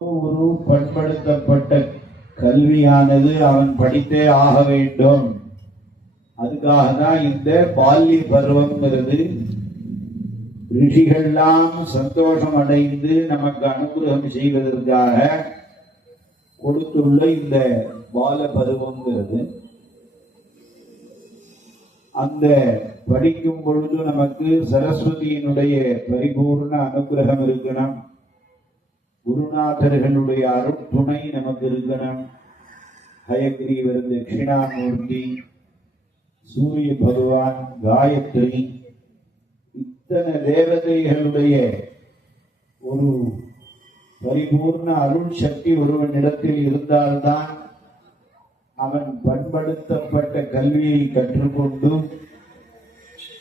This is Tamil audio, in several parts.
ஒரு பண்படுத்தப்பட்ட கல்வியானது அவன் படித்தே ஆக வேண்டும். அதுக்காக தான் இந்த பால்ய பருவம்ங்கிறது ரிஷிகள்லாம் சந்தோஷம் அடைந்து நமக்கு அனுகிரகம் செய்வதற்காக கொடுத்துள்ள இந்த பால பருவம்ங்கிறது. அந்த படிக்கும் பொழுது நமக்கு சரஸ்வதியினுடைய பரிபூர்ண அனுகிரகம் இருக்கணும். குருநாதர்களுடைய அருட்துணை நமக்கு இருக்கணும். ஹயக்ரீவர், தட்சிணாமூர்த்தி, சூரிய பகவான், காயத்ரி, இத்தனை தேவதைகளுடைய ஒரு பரிபூர்ண அருள் சக்தி ஒருவனிடத்தில் இருந்தால்தான் அவன் பண்படுத்தப்பட்ட கல்வியை கற்றுக்கொண்டு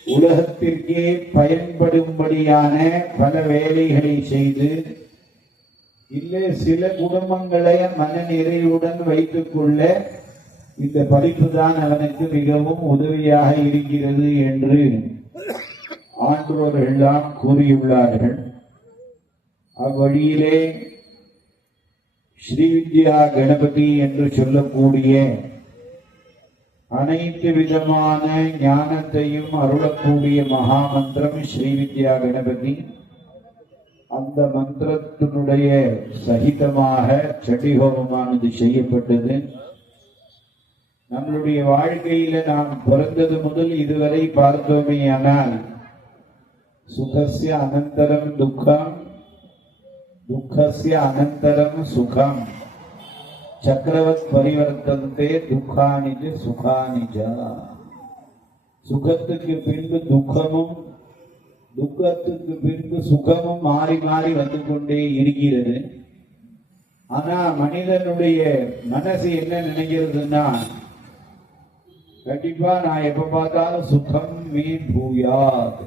உலகத்திற்கே பயன்படும்படியான பல வேலைகளை செய்து இல்லை சில குடும்பங்களை மன நிறைவுடன் வைத்துக் கொள்ள இந்த படிப்பு தான் அவனுக்கு மிகவும் உதவியாக இருக்கிறது என்று ஆன்றோர்கள் எல்லாம் கூறியுள்ளார்கள். அவ்வழியிலே ஸ்ரீவித்யா கணபதி என்று சொல்லக்கூடிய அனைத்து விதமான ஞானத்தையும் அருளக்கூடிய மகா மந்திரம் ஸ்ரீவித்யா கணபதி. அந்த மந்திரத்தினுடைய சகிதமாக சண்டிஹோமமானது செய்யப்பட்டது. நம்மளுடைய வாழ்க்கையில நாம் பிறந்தது முதல் இதுவரை பார்த்தோமேயானால் சுகஸ்ய அனந்தரம் துக்கம், துக்கஸ்ய அனந்தரம் சுகம், சக்கரவத் பரிவர்த்தந்தே துக்கானிஜ சுகானிஜா. சுகத்துக்கு பின்பு துக்கமும், துக்கத்துக்கு பின்பு சுகமும் மாறி மாறி வந்து கொண்டே இருக்கிறது. ஆனா மனிதனுடைய மனசு என்ன நினைக்கிறதுன்னா, கண்டிப்பா நான் எப்ப பார்த்தாலும் சுகம் மே பூயாத்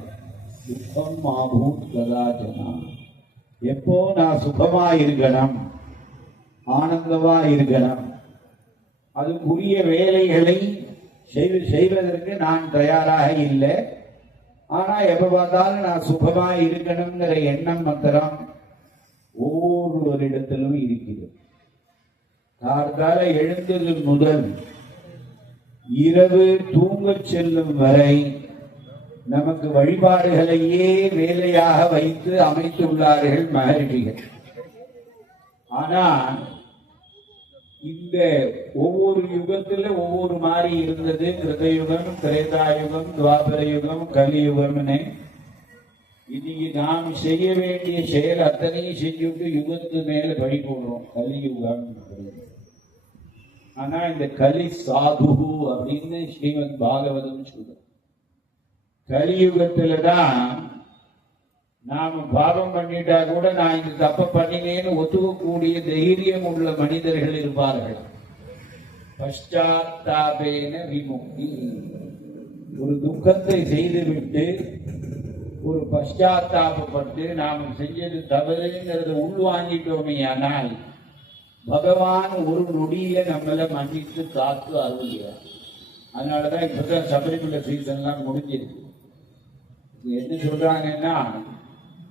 துக்கம் மாபூத் கதாச்சனா. எப்போ நான் சுகமா இருக்கணும், ஆனந்தமா இருக்கணும், அதுக்குரிய வேலைகளை செய்வதற்கு நான் தயாராக இல்லை. ஆனா எப்ப பார்த்தாலும் நான் சுகமா இருக்கணுங்கிற எண்ணம் மாத்திரம் ஒவ்வொருவரிடத்திலும் இருக்கிறது. கார்த்தால எழுந்தது முதல் இரவு தூங்கச் செல்லும் வரை நமக்கு வழிபாடுகளையே வேலையாக வைத்து அமைத்துள்ளார்கள் மகரிஷிகள். ஆனால் இந்த ஒவ்வொரு யுகத்துல ஒவ்வொரு மாதிரி இருந்தது. கிருதயுகம், திரேதாயுகம், துவாபர யுகம், கலியுகம்னு. இன்னைக்கு நாம் செய்ய வேண்டிய செயல் அத்தனையும் செஞ்சுட்டு யுகத்து மேல பழி போடுறோம், கலியுகம். ஆனா இந்த கலி சாது அப்படின்னு ஸ்ரீமத் பாகவதம் சொல்றோம். கலியுகத்துலதான் நாம பாவம் பண்ணிட்டா கூட நான் இந்த தப்ப பண்ணினேன்னு ஒத்துக்கக்கூடிய தைரியம் உள்ள மனிதர்கள் இருப்பார்கள். பஷ்டாத்தாபேன விமுக்தி. ஒரு துக்கத்தை செய்துவிட்டு ஒரு பஷ்டாத்தாபப்பட்டு நாம் செஞ்சது தவறுங்கிறத உள்வாங்கிட்டோமே ஆனால் பகவான் ஒரு நொடியில நம்மளை மன்னித்து காத்து அருள்கிறார். அதனாலதான் இப்பதான் சபரிமலை சீசன்லாம் முடிஞ்சிருக்கு. என்ன சொல்றாங்கன்னா,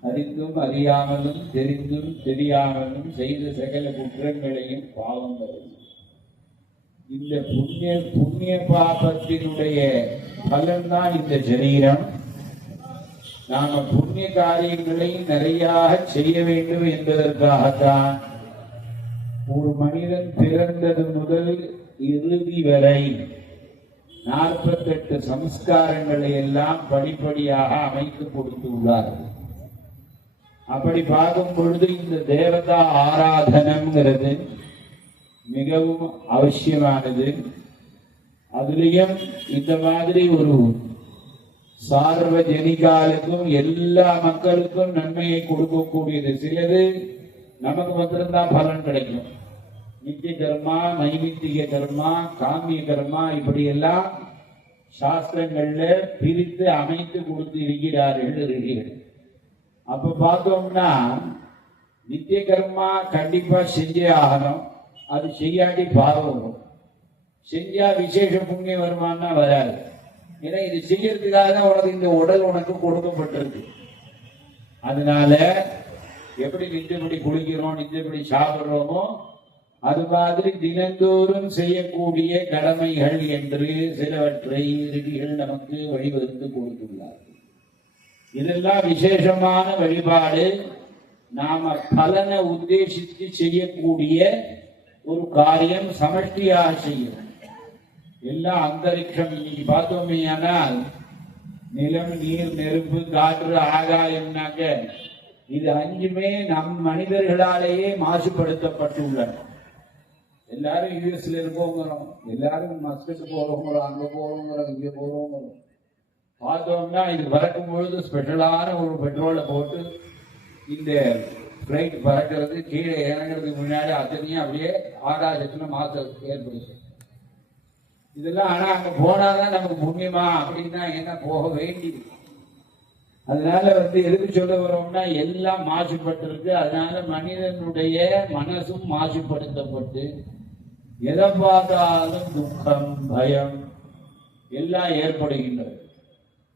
அறிந்தும் அறியாமலும் தெரிந்தும் தெரியாமலும் செய்த சகல குற்றங்களையும் பாவங்களையும் இந்த புண்ணிய பாபத்தினுடைய பலன்தான் இந்த சரீரம். நாம புண்ணிய காரியங்களை நிறைய செய்ய வேண்டும் என்பதற்காகத்தான் ஒரு மனிதன் பிறந்தது முதல் இறுதி வரை 48 சம்ஸ்காரங்களை எல்லாம் படிப்படியாக அமைத்து கொடுத்துள்ளார்கள். அப்படி பார்க்கும் பொழுது இந்த தேவதா ஆராதனம்ங்கிறது மிகவும் அவசியமானது. அதுலயும் இந்த மாதிரி ஒரு சார்வஜனிகாலுக்கும் எல்லா மக்களுக்கும் நன்மையை கொடுக்கக்கூடியது. சிலது நமக்கு மாத்திரம்தான் பலன் கிடைக்கும். நித்திய கர்மா, நைமித்திக கர்மா, காமிய கர்மா, இப்படி எல்லாம் சாஸ்திரங்கள்ல பிரித்து அமைத்து கொடுத்து இருக்கிறார்கள் ரிஷிகள். அப்ப பார்த்தோம்னா நித்திய கர்மா கண்டிப்பா செஞ்சே ஆகணும். அது செய்யாட்டி பாவம் வரும். செஞ்சா விசேஷ புண்ணியம் வருமானா வராது. ஏன்னா இது செய்யறதுக்காக உனக்கு இந்த உடல் உனக்கு கொடுக்கப்பட்டிருக்கு. அதனால எப்படி நிச்சயப்படி குளிக்கிறோம், நிச்சயப்படி சாப்பிடுறோமோ அது மாதிரி தினந்தோறும் செய்யக்கூடிய கடமைகள் என்று சிலவற்றை ரிஷிகள் நமக்கு வழிவகுத்து கொடுத்துள்ளார்கள். இதெல்லாம் விசேஷமான வழிபாடு. நாம பலனை உத்தேசித்து செய்யக்கூடிய ஒரு காரியம், சமஷ்டியாக செய்யணும். எல்லாம் அந்தரிக்ஷம். இன்னைக்கு பார்த்தோமையானால் நிலம், நீர், நெருப்பு, காற்று, ஆகாயம்னாக்க இது அஞ்சுமே நம் மனிதர்களாலேயே மாசுபடுத்தப்பட்டுள்ளன. எல்லாரும் யூஎஸ்ல இருக்கோங்கிறோம், எல்லாரும் மஸ்கட் போறோங்கிறோம், அங்க போறோங்கிறோம், இங்க போறோங்கிறோம். பார்த்தோம்னா இது பறக்கும் பொழுது ஸ்பெஷலான ஒரு பெட்ரோலை போட்டு இந்த பிளைட் பறக்கிறது, கீழே இறங்குறதுக்கு முன்னாடி அத்தனையும் அப்படியே ஆகாசத்துல மாற்றம் ஏற்படுது. இதெல்லாம் ஆனா அங்க போனாதான் நமக்கு புண்ணியமா அப்படின்னா என்ன, போக வேண்டியது. அதனால எதுக்கு சொல்ல வரோம்னா எல்லாம் மாசுபட்டிருக்கு. அதனால மனிதனுடைய மனசும் மாசுபடுத்தப்பட்டு எதை பார்த்தாலும் துக்கம், பயம் எல்லாம் ஏற்படுகின்றது.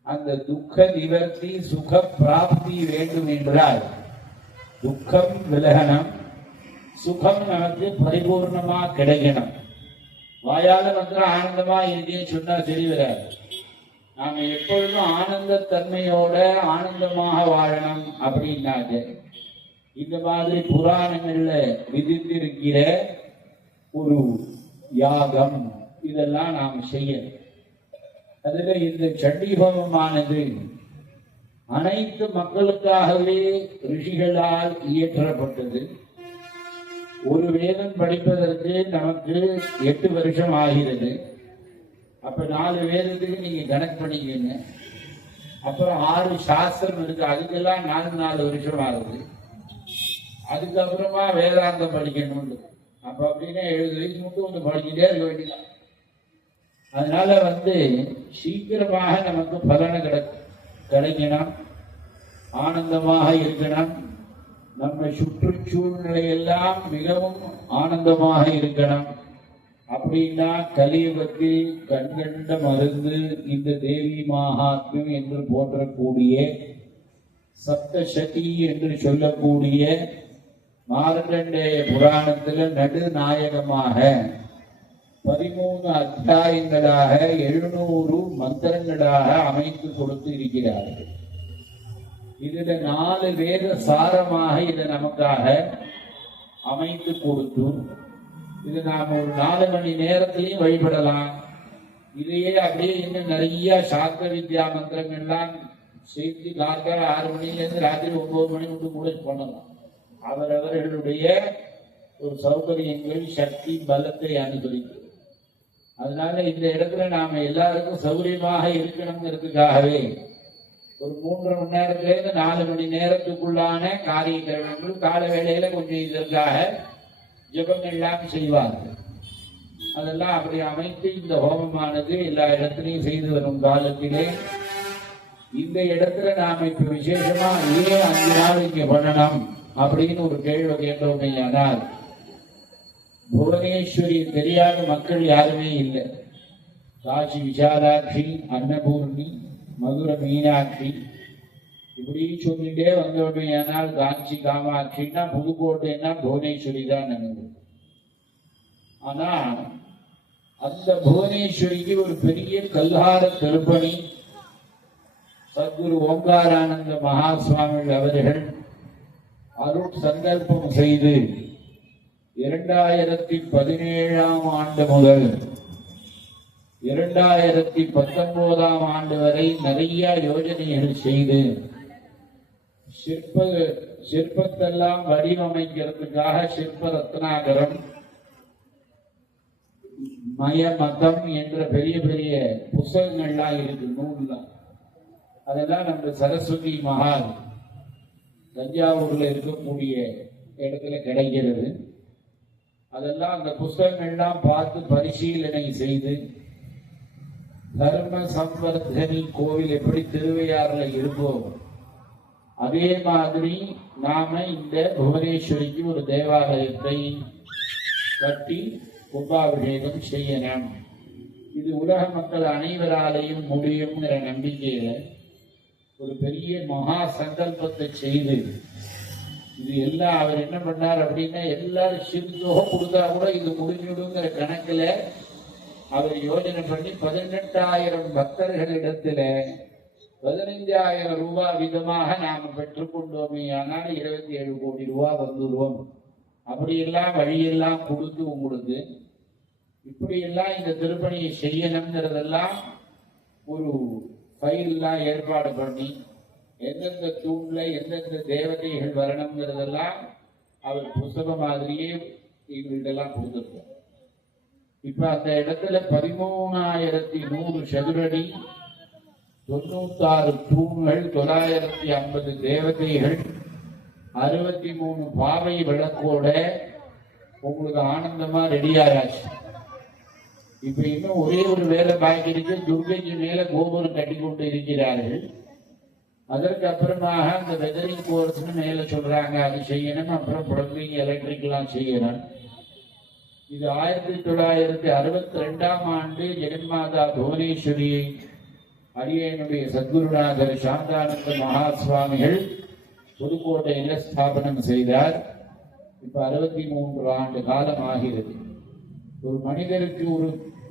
அந்த துக்க நிவர்த்தி, சுக பிராப்தி வேண்டும் என்றால் துக்கம் விலகணும், சுகம் நமக்கு பரிபூர்ணமா கிடைக்கணும். வாயால ஆனந்தமா இருக்கேன்னு சொன்னா சரி வராது. நாம எப்பொழுதும் ஆனந்த தன்மையோட ஆனந்தமாக வாழணும் அப்படின்னாக்க இந்த மாதிரி புராணங்கள்ல விதித்திருக்கிற ஒரு யாகம் இதெல்லாம் நாம் செய்யணும். அதுல இந்த சண்டிஹோமமானது அனைத்து மக்களுக்காகவே ரிஷிகளால் இயற்றப்பட்டது. ஒரு வேதம் படிப்பதற்கு நமக்கு 8 வருஷம் ஆகிறது. அப்ப 4 வேதத்துக்கு நீங்க கணக்கு பண்ணிக்கீங்க. அப்புறம் 6 சாஸ்திரம் இருக்கு, அதுக்கெல்லாம் 4 வருஷம் ஆகுது. அதுக்கப்புறமா வேதாந்தம் படிக்கணும். அப்ப அப்படின்னா 70 வயசு மட்டும் வந்து படிச்சுட்டே இருக்க வேண்டியதான். அதனால சீக்கிரமாக நமக்கு பலனை கிடைக்கணும், ஆனந்தமாக இருக்கணும். நம்ம சுற்றுச்சூழ்நிலை எல்லாம் மிகவும் ஆனந்தமாக இருக்கணும். அப்படின்னா கலியுகத்தில் கண்கண்ட மருந்து இந்த தேவி மகாத்மியம் என்று போற்றக்கூடிய சப்தசதி என்று சொல்லக்கூடிய மார்க்கண்டேய புராணத்தில் நடுநாயகமாக 13 அத்தியாயங்களாக 700 மந்திரங்களாக அமைத்து கொடுத்து இருக்கிறார்கள். இதுல 4 வேத சாரமாக இதை நமக்காக அமைத்து கொடுத்து இது நாம ஒரு 4 மணி நேரத்திலையும் வழிபடலாம். இதையே அப்படியே இன்னும் நிறைய சாஸ்திர வித்யா மந்திரங்கள்லாம் சேர்த்து காலையில 6 மணிலேருந்து ராத்திரி 9 மணி மட்டும் கூட பண்ணலாம். அவரவர்களுடைய ஒரு சௌகரியங்கள், சக்தி, பலத்தை அனுசரித்து. அதனால இந்த இடத்துல நாம எல்லாருக்கும் சௌகரியமாக இருக்கணுங்கிறதுக்காகவே ஒரு 3.5 மணி நேரத்திலேருந்து 4 மணி நேரத்துக்குள்ளான காரியங்கள் கால வேளையில கொஞ்சம் இதற்காக ஜபங்கள்லாம் செய்வார்கள். அதெல்லாம் அப்படி அமைத்து இந்த ஹோமமானது எல்லா இடத்துலையும் செய்து வரும் காலத்திலே இந்த இடத்துல நாம இப்ப விசேஷமா ஏன் 5 நாள் இங்க பண்ணணும் அப்படின்னு ஒரு கேள்வி கேட்டோமே. ஆனால் புவனேஸ்வரி தெரியாத மக்கள் யாருமே இல்லை. காசி விசாலாட்சி, அன்னபூர்ணி, மதுரை மீனாட்சி இப்படி சொல்லிட்டே வந்தோமே. ஆனால் காஞ்சி காமாட்சின்னா புதுக்கோட்டைன்னா புவனேஸ்வரி தான் நினைவு. ஆனா அந்த புவனேஸ்வரிக்கு ஒரு பெரிய கல்ஹார திருப்பணி சத்குரு ஓங்காரானந்த மகாசுவாமிகள் அவர்கள் அருட் சங்கல்பம் செய்து 2017ஆம் ஆண்டு முதல் 2019ஆம் ஆண்டு வரை நிறைய யோஜனைகள் செய்து சிற்பத்தெல்லாம் வடிவமைக்கிறதுக்காக சிற்ப ரத்னாகரம், மயமதம் என்ற பெரிய பெரிய புத்தகங்கள்லாம் இருக்கு, நூல்லாம். அதெல்லாம் நம்ம சரஸ்வதி மஹால் தஞ்சாவூர்ல இருக்கக்கூடிய இடத்துல கிடைக்கிறது. அதெல்லாம் அந்த புஸ்தகங்கள்லாம் பார்த்து பரிசீலனை செய்து தர்ம சம்வர்தனி கோவில் எப்படி திருவையாறுல இருக்கோ அதே மாதிரி நாம இந்த புவனேஸ்வரிக்கு ஒரு தேவாலயத்தை கட்டி கும்பாபிஷேகம் செய்யணும். இது உலக மக்கள் அனைவராலையும் முடியுங்கிற நம்பிக்கையில ஒரு பெரிய மகா சங்கல்பத்தை செய்து இது எல்லாம் அவர் என்ன பண்ணார் அப்படின்னா எல்லாரும் சிறுதோக கொடுத்தா கூட இது முடிஞ்சுடுங்கிற கணக்குல அவர் யோஜனை பண்ணி 18,000 பக்தர்களிடத்துல 15,000 ரூபாய் விதமாக நாம பெற்றுக்கொண்டோமே, ஆனால் 27 கோடி ரூபாய் வந்துடுவோம். அப்படியெல்லாம் வழியெல்லாம் கொடுத்து உங்களுக்கு இப்படியெல்லாம் இந்த திருப்பணியை செய்யணுங்கிறதெல்லாம் ஒரு ஃபைல்லாம் ஏற்பாடு பண்ணி எந்தெந்த தூண்ல எந்தெந்த தேவதைகள் வரணுங்கிறதெல்லாம் அவர் புத்தக மாதிரியே எங்களுக்கெல்லாம் கொடுத்துருக்கோம். இப்ப அந்த இடத்துல 13,100 சதுரடி, 96 தூண்கள், 950 தேவதைகள், 63 பாவை விளக்கோட உங்களுக்கு ஆனந்தமா ரெடியாயாச்சு. இப்ப இன்னும் ஒரே ஒரு வேலை பாக்கி இருக்கு. துர்கைக்கு மேல கோபுரம் கட்டி கொண்டு இருக்கிறார்கள். அதற்கு அப்புறமாக அந்த வெதரிங் கோர்ஸ்னு மேல சொல்றாங்க, அது செய்யணும். அப்புறம் பிளம்பிங் எலக்ட்ரிக்லாம் செய்யணும். இது 1962ஆம் ஆண்டு ஜெகன்மாதா புவனேஸ்வரியை அரியனுடைய சத்குருநாதர் சாந்தானந்த மகா சுவாமிகள் புதுக்கோட்டையில ஸ்தாபனம் செய்தார். இப்ப 63 ஆண்டு காலம் ஆகிறது. ஒரு மனிதருக்கு ஒரு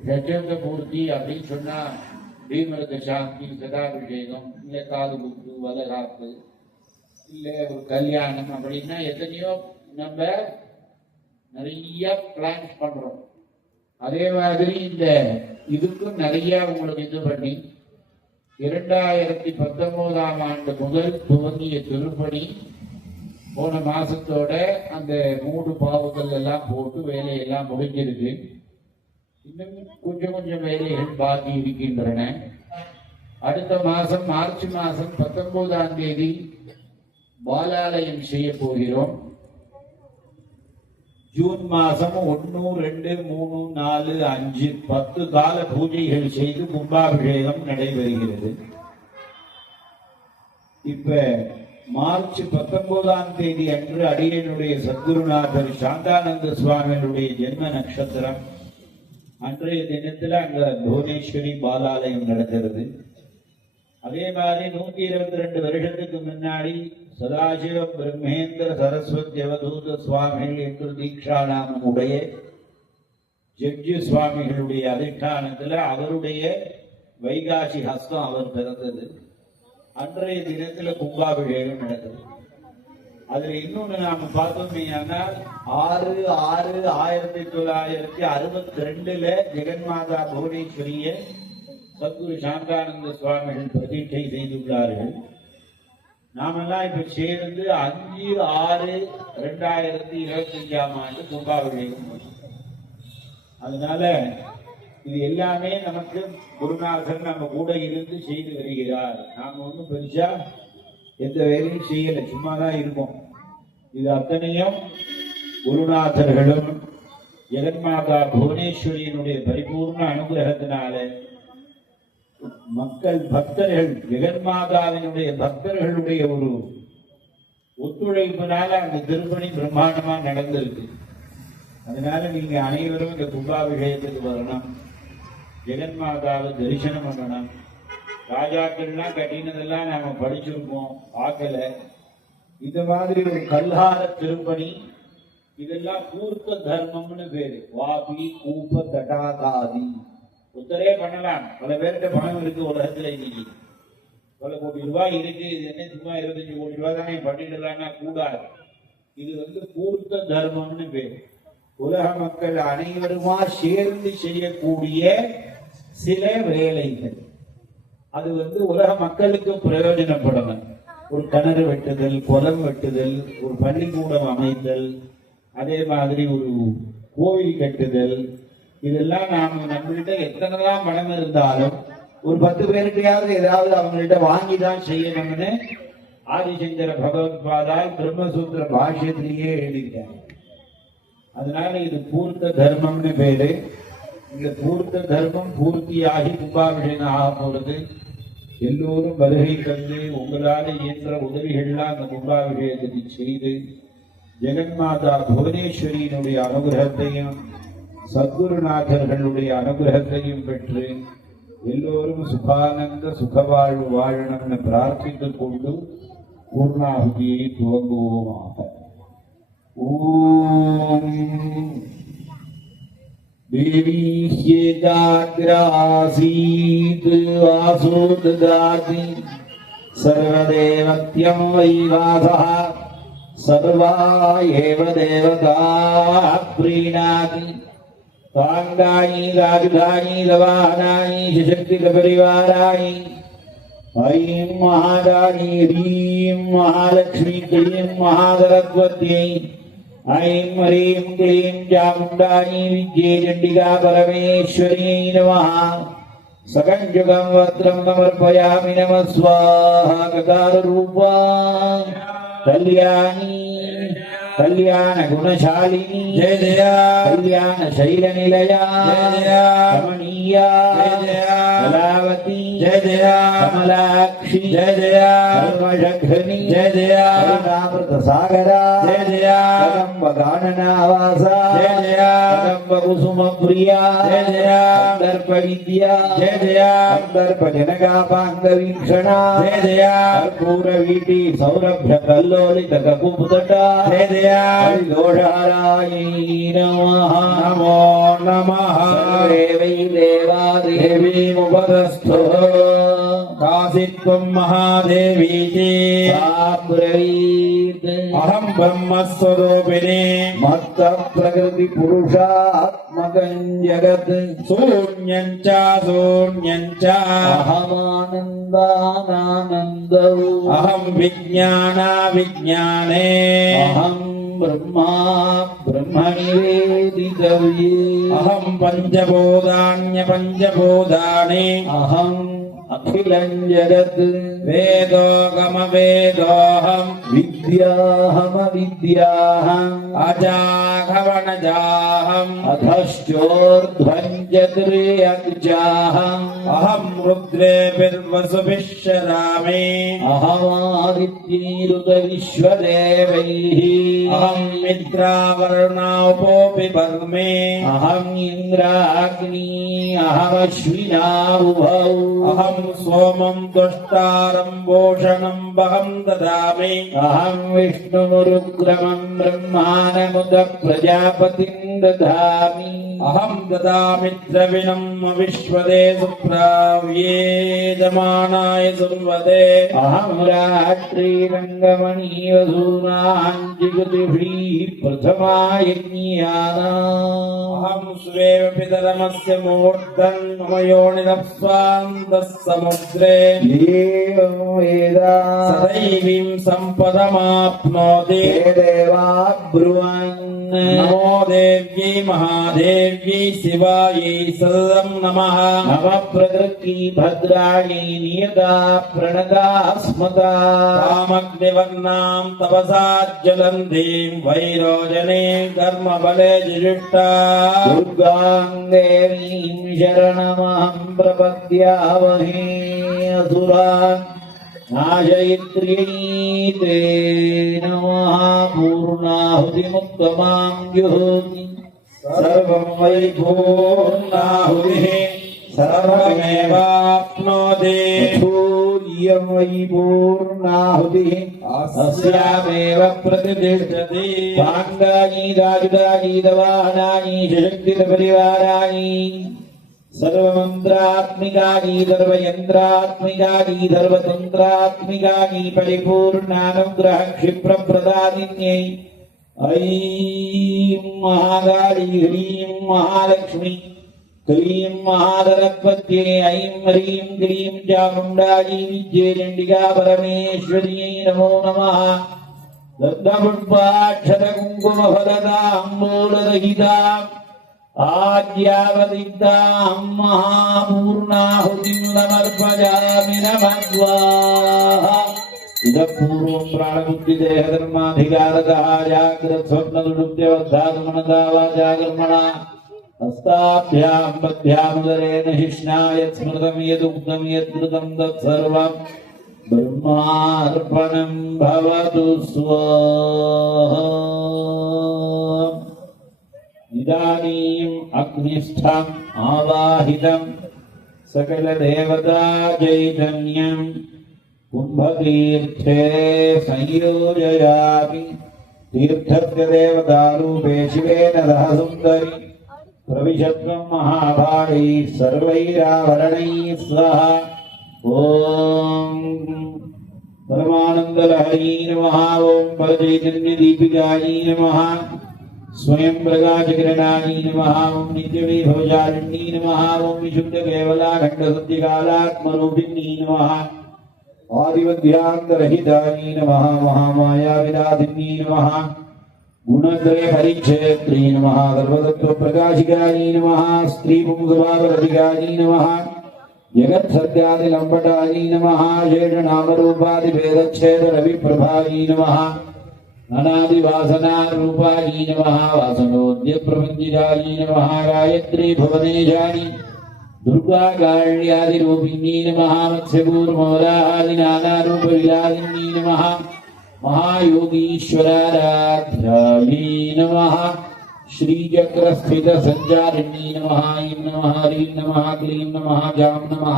சச்சந்த பூர்த்தி அப்படின்னு சொன்னா தீமரத சாந்தி, சதாபிஷேகம், இல்லை காது குத்து, வளகாப்பு, இல்லை ஒரு கல்யாணம் அப்படின்னா எத்தனையோ நம்ம நிறைய பிளான்ஸ் பண்றோம். அதே மாதிரி இந்த இதுக்கும் நிறைய உங்களுக்கு இது பண்ணி 2019ஆம் ஆண்டு முதல் துவங்கிய திருப்பணி போன மாசத்தோட அந்த 3 பாவுகள் எல்லாம் போட்டு வேலையெல்லாம் முடிஞ்சிருக்கு. இன்னும் கொஞ்சம் கொஞ்சம் வேலைகள் பாக்கி இருக்கின்றன. அடுத்த மாசம் மார்ச் மாசம் 19ஆம் தேதி பாலாலயம் செய்ய போகிறோம். ஜூன் மாசம் 1, 2, 3, 4, 5 10 கால பூஜைகள் செய்து கும்பாபிஷேகம் நடைபெறுகிறது. இப்ப மார்ச் 19ஆம் தேதி அன்று அடியனுடைய சத்குருநாதர் சாந்தானந்த சுவாமிகளுடைய ஜென்ம நட்சத்திரம். அன்றைய தினத்துல அங்க புவனேஸ்வரி பாலாலயம் நடக்கிறது. அதே மாதிரி 122 வருஷத்துக்கு முன்னாடி சதாசிவ பிரம்மேந்திர சரஸ்வதி அவதூத சுவாமிகள் என்று தீட்சாநாமம் உடைய ஜட்ஜி சுவாமிகளுடைய அதிஷ்டானத்துல அவருடைய வைகாசி ஹஸ்தம் அவர் பிறந்தது. அன்றைய தினத்துல கும்பாபிஷேகம் நடக்குது. அதுல இன்னொன்னு நாம பார்த்தோம்னால் 6/6/1962 ஜெகன்மாதா புவனேஸ்வரிய சத்குரு சாந்தானந்த சுவாமிகள் பிரதிஷ்டை செய்துள்ளார்கள். நாமெல்லாம் இப்ப சேர்ந்து 5/6/2025ஆம் ஆண்டு கும்பாபிஷேகம். அதனால இது எல்லாமே நமக்கு குருநாதர் நம்ம கூட இருந்து செய்து வருகிறார். நாம ஒன்றும் பெருசா எந்த வேலையும் செய்யல, சும்மாதான் இருக்கோம். இது அத்தனையும் குருநாதர்களும் ஜெகன்மாதா புவனேஸ்வரியினுடைய பரிபூர்ண அனுகிரகத்தினால மக்கள் பக்தர்கள் ஜெகன்மாதாவினுடைய பக்தர்களுடைய ஒரு ஒத்துழைப்பினால அந்த திருப்பணி பிரம்மாண்டமா நடந்திருக்கு. அதனால நீங்க அனைவரும் இந்த கும்பாபிஷேகத்துக்கு வரணும், ஜெகன்மாதாவை தரிசனம் பண்ணணும். ராஜாக்கள்லாம் கட்டினதெல்லாம் நாம படிச்சிருப்போம், பார்க்கல. இந்த மாதிரி ஒரு கல்ஹார திருப்பணி, இதெல்லாம் கூர்த்த தர்மம்னு பேரு. வாபி கூப்ப தடாகாதி உத்தரே பண்ணலாம். பல பேர்கிட்ட பணம் இருக்கு உலகத்துல. இன்னைக்கு பல கோடி ரூபாய் இருக்கு. இது என்ன சும்மா 25 கோடி ரூபாய் தானே பண்ணிடலாம்னா கூடாது. இது கூர்த்த தர்மம்னு பேரு. உலக மக்கள் அனைவருமா சேர்ந்து செய்யக்கூடிய சில வேலைகள். அது உலக மக்களுக்கு பிரயோஜனப்படணும். ஒரு கிணறு வெட்டுதல், குளம் வெட்டுதல், ஒரு பள்ளிக்கூடம் அமைத்தல், அதே மாதிரி ஒரு கோவில் கட்டுதல், இதெல்லாம் நாம நம்மள்கிட்ட எத்தனைதான் பணம் இருந்தாலும் ஒரு 10 பேருக்கையாவது ஏதாவது அவங்கள்ட்ட வாங்கிதான் செய்யணும்னு ஆதிசங்கர பகவத்பாதால் பிரம்மசூத்திர பாஷ்யத்திலேயே எழுதியிருக்காங்க. அதனால இது பூர்த்த தர்மம்னு பேரு. இந்த பூர்த்த தர்மம் பூர்த்தியாகி கும்பாபிஷேகம் ஆக போறது. எல்லோரும் வருகை தந்து உங்களால் இயன்ற உதவிகள்லாம் அந்த கும்பாபிஷேகத்தை செய்து ஜெகன்மாதா புவனேஸ்வரியினுடைய அனுகிரகத்தையும் சத்குருநாதர்களுடைய அனுகிரகத்தையும் பெற்று எல்லோரும் சுகானந்த சுகவாழ்வு வாழணும்னு பிரார்த்தித்துக் கொண்டு பூர்ணாகுதியை துவங்குவோமாக. ஓம் தேவி ஹ்யேகாக்ராசீத் வாசோ ததாதி சர்வதேவத்யம் வைவாசः சர்வா ஏவ தேவதாः ப்ரீணாதி தாங்காணி ராஜதானி லவானானி சசக்திக பரிவாராணி ஐம் மகாதானி ஹ்ரீம் மகாலக்ஷ்மி க்ளீம் மகாசரஸ்வத்யை ஐம் ஹ்ரீம் க்ளீம் சாமுண்டானி வித்யே சண்டிகா பரமேஸ்வரியை நமः. சகஞ்சுகம் வத்ரம் சமர்ப்பயாமி நமः ஸ்வாஹா. ககாரரூபா கல்யாணி கல்யாண குணசாலினி ஜெய ஜெய. கல்யாண சைல நிலையா ஜெய ஜெய. ரமணீயா ஜெய ஜெய. கலாவதி ஜெய ஜெய. கமலாட்சி ஜெய ஜெய. கர்மசக்னி ஜெய ஜெய. கருணாமிருத சாகரா ஜெய ஜெய. கதம்ப கானனாவாசா ஜெய ஜெய. கதம்ப குசும பிரியா ஜெய ஜெய. கந்தர்ப்ப வித்யா ஜெய ஜெய. கந்தர்ப்ப ஜனகாபாங்க வீక్షணா ஜெய ஜெய. கற்பூர வீட்டி சௌரభ్య கல்லோலித ககுபுதட்டா ஜெய ஜெய. ஹரிதோஷாராயை நமः. நமோ நமः. தேவை தேவாదేవి முபதஸ்தோ காசித்வம் மகாதேவீதி சாப்ரவீத் அஹம் பிரம்மஸ்வரூபிணி மத்த பிரகிருதி புருஷாத்மகஞ் ஜகத் சூன்யஞ்ச சூன்யஞ்ச அஹமானந்தானானந்தோ அஹம் விஜ்ஞான விஜ்ஞானே அஹம் ब्रह्मा ब्रह्मणि वेदितव्ये अहं पञ्चभूतान्य पञ्चभूतानि अहम् अखिलं जगत् वेदोऽहम् विद्याहमविद्याहम् अजाघवनजाहम् अधश्चोर्ध्वं चतुर्यग्जाहम् अहं रुद्रेभिर्वसुभिः शरामि अहमादित्यैरुतविश्वदेवैः अहं मित्रावर्णावपोऽपि वर्मे अहम् इन्द्राग्नि अहमश्विनावुभौ अहं सोमं तुष्टारं भूषणं वहं ददामि अहं विष्णुरुग्रमं ब्रह्माणमुत प्रजापतिं ददामि अहं ददामि द्रविणं विश्वदे सुप्राव्ये जमानाय सुर्वदे अहं रात्रिरङ्गमणि वधूनां जिगतिभिः प्रथमायज्ञानाम् अहं स्वेव पितरमस्य मूर्धन् मम योनिरप्स्वान्तः समुद्रे एवं वेदा सदैवीं सम्पदमाप्नोति देवा ब्रुवन् नमो देव्यै महादेव्यै शिवायै सदं नमः. नमः प्रकृति भद्राणि नियता प्रणता स्मता कामग्निवर्णां तपसा ज्वलन्तीं वैरोजने कर्मबले जुजुष्टा दुर्गां देवीं शरणमहं प्रपद्यामहे. असुरान् नाशयित्र्यै ते नमः. पूर्णाहुतिमुत्तमां जुहोति सर्वं वै पूर्णाहुतिः सर्वमेवाप्नोति. इयं वै पूर्णाहुतिः अस्यामेव प्रतिष्ठति. भाण्डानि दाजुदानि दवाहनानि सशक्तिपरिवाराणि सर्वमन्त्रात्मिकानि सर्वयन्त्रात्मिकानि सर्वतन्त्रात्मिकानि परिपूर्णानुग्रह क्षिप्रप्रदादिन्यै ऐं महाकाली ह्रीं महालक्ष्मी क्लीं महासरस्वत्यै ऐं ह्रीं क्लीं चामुण्डायै विद्ये चण्डिका परमेश्वर्यै नमो नमः. दत्तपुष्पाक्षतकुङ्कुमफलदाम्बूलरहिताम् आज्यावदिग्धां महापूर्णाहुतिं समर्पयामि नमः स्वाहा. इदं पूर्वं प्राणबुद्धिदेहधर्माधिकारतः जाग्रत्स्वप्नदुडुप्त्यवद्धातुमनसा वाचा कर्मणा हस्ताभ्यां पद्भ्यामुदरेण शिष्णायत् स्मृतं यदुक्तं यत्कृतं तत्सर्वं ब्रह्मार्पणं भवतु स्वाहा. इदानीम् अग्निस्थम् आवाहितं सकलदेवता चैतन्यं कुम्भतीर्थे संयोजयामि तीर्थस्य देवतारूपे शिवेन सह सुन्दरी प्रविशत्वं महाभागैः सर्वैरावरणैः सह ॐ परमानन्दलहरी नमः ॐ परचैतन्यदीपिकायै नमः स्वयं प्रकाशकिरणायै नमः ॐ नित्यवैभवचारिण्यै नमः ॐ विशुद्धकेवलाखण्डसत्यकालात्मरूपिण्यै नमः आदिमध्यान्तरहितायै नमः महामायाविराधिन्यै नमः गुणत्रय परिच्छेत्री नमः सर्वतत्त्वप्रकाशिकायै नमः स्त्रीपुंसभावरधिकायै नमः जगत्सत्यादिलम्बटायै नमः शेषनामरूपादिभेदच्छेदरविप्रभायै नमः अनादिवासनारूपायै नमः वासनोद्यप्रपञ्चितायै नमः गायत्री भुवनेशानि दुर्गा काल्यादिरूपिण्यै नमः मत्स्यकूर्मोदादिनानारूपविलासिन्यै नमः महायोगीश्वराराध्यायै नमः श्रीचक्रस्थितसञ्चारिण्यै नमः ऐं नमः ह्रीं नमः क्लीं नमः जां नमः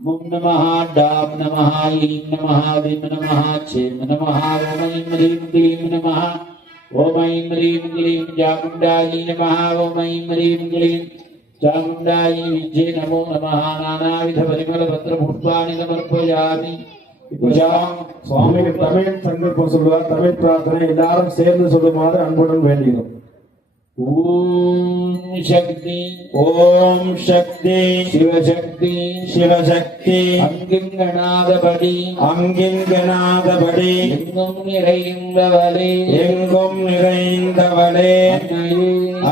मुं नमः डां नमः ऐं नमः विं नमः छें नमः ॐ ऐं ह्रीं क्लीं नमः ॐ ऐं ह्रीं क्लीं चामुण्डायै नमः ॐ ऐं ह्रीं क्लीं चामुण्डायै विद्ये नमो नमः नानाविधपरिमलपत्रपुष्पाणि समर्पयामि சுவாமி தமிழ் சங்கல்பம் சொல்லுவார். தமிழ் பிரார்த்தனை எல்லாரும் சேர்ந்து சொல்லுமாறு அன்புடன் வேண்டுகிறோம். ஓம் சக்தி ஓம் சக்தி சிவசக்தி சிவசக்தி அங்கிங்கனாதபடி அங்கிங்கனாதபடி எங்கும் நிறைந்தவளே எங்கும் நிறைந்தவளே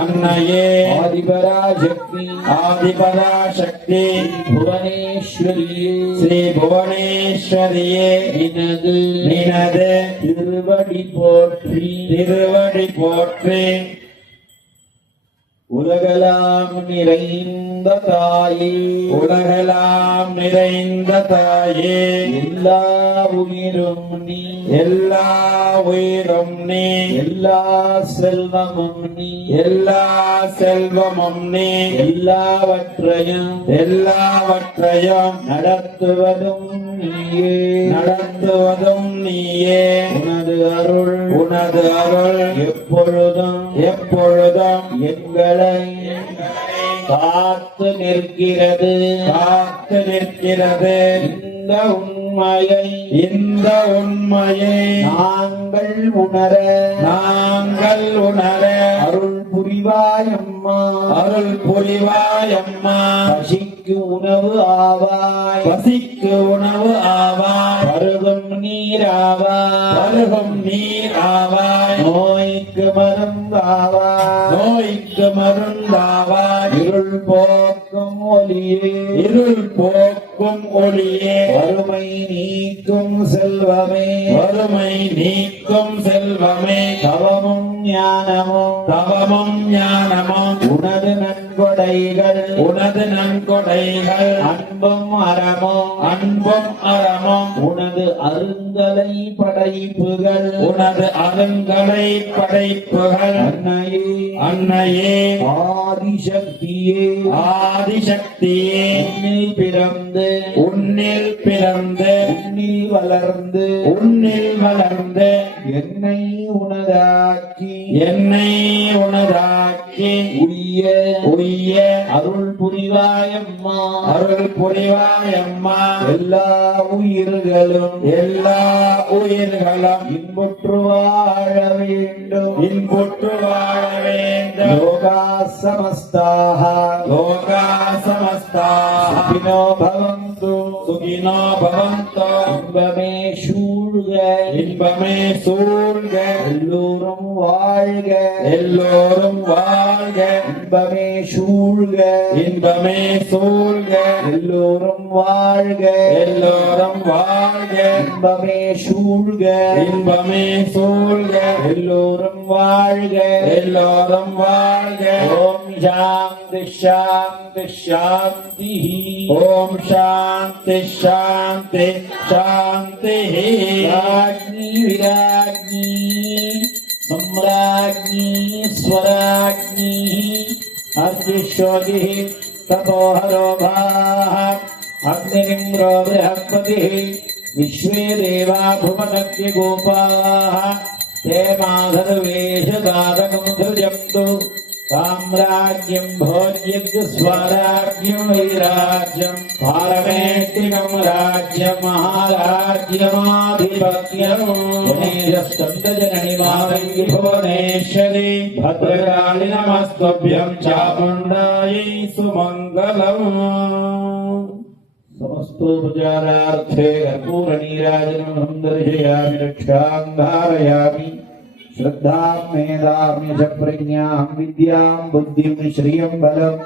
அன்னையே ஆதிபராசக்தி ஆதிபராசக்தி புவனேஸ்வரியே ஸ்ரீ புவனேஸ்வரியே நினது திருவடி போற்றி திருவடி போற்றி. உலகலாம் நிறைந்த தாயே உலகெல்லாம் நிறைந்த தாயே எல்லா உயிரும் நீ எல்லா உயிரும் நீ எல்லா செல்வமும் நீ எல்லா செல்வமும் நீ எல்லாவற்றையும் நடத்துவதும் நீயே நடத்துவதும் நீயே. உனது அருள் எப்பொழுதும் எங்களை காத்து நிற்கிறது இந்த உண்மையை நாங்கள் உணர அருள் புரிவாயம்மா பசிக்கு உணவு ஆவாய் பருகும் நீராவாய் நோய்க்கு மருந்தாவாய் இருள் போக்கும் ஒளியே வறுமை நீக்கும் செல்வமே தவமும் ஞானமும் உனது நன்கொடைகள் அன்பும் அறமும் உனது அருங்கலை படைப்புகள் அன்னையே ஆதிசக்தியே உன்னில் பிறந்து உன்னில் வளர்ந்து என்னை உனதாக்கி உய்ய அருள் புரிவாயம்மா எல்லா உயிர்களும் இன்புற்று வாழ வேண்டும் லோகா சமஸ்தாஹ சுகினோ பவந்து இன்பமே சூழ்க எல்லோரும் வாழ்க இன்பமே சூழ்க எல்லோரும் வாழ்க இன்பமே சூழ்க எல்லோரும் வாழ்க ஓம் சாந்தி சாந்தி சாந்தி ஓம் சாந்தி சாந்தி சாந்தி. ராஜ்ஞி விராஜ்ஞி सम्राज्ञी स्वराज्ञी अर्जुष्योगिः तपोहरो भाः अग्निमिन्द्रो बृहस्पतिः विश्वे देवा भुवनस्य गोपाः ते माधवेशदारकं सृजन्तु साम्राज्यं भोज्यं स्वराज्यं वैराज्यं पारमेष्टिकं राज्यं महाराज्यमाधिपत्यं गणेशस्कन्दजननि मातङ्गी भुवनेश्वरी भद्रकाळि नमस्तुभ्यं चामुण्डायै सुमङ्गलम् समस्तोपचारार्थे कर्पूरनीराजनं दर्शयामि रक्षां धारयामि श्रद्धां मेधां च प्रज्ञां विद्यां बुद्धिं श्रियं बलम्